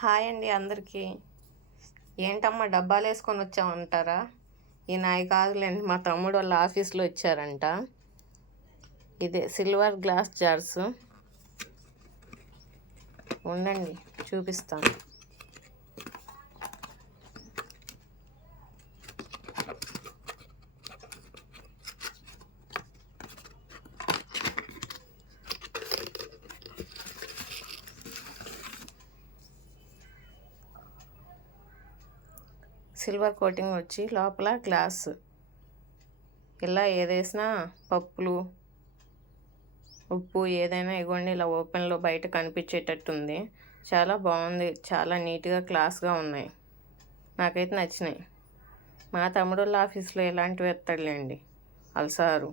Hi అండి అందరికీ. ఏంటమ్మా డబ్బాలు వేసుకొని వచ్చామంటారా? ఈ నాయి కాదులేండి, మా తమ్ముడు వాళ్ళ ఆఫీస్లో ఇచ్చారంట. ఇదే సిల్వర్ గ్లాస్ జార్స్. ఉండండి చూపిస్తాను. సిల్వర్ కోటింగ్ వచ్చి లోపల గ్లాస్. ఇలా ఏదేసినా పప్పులు ఉప్పు ఏదైనా ఇవ్వండి, ఇలా ఓపెన్లో బయట కనిపించేటట్టుంది. చాలా బాగుంది, చాలా నీట్గా క్లాస్గా ఉన్నాయి. నాకైతే నచ్చినాయి. మా తమ్ముడు వాళ్ళ ఆఫీస్లో ఇలాంటివి ఎత్తాడులేండి అల్సారు.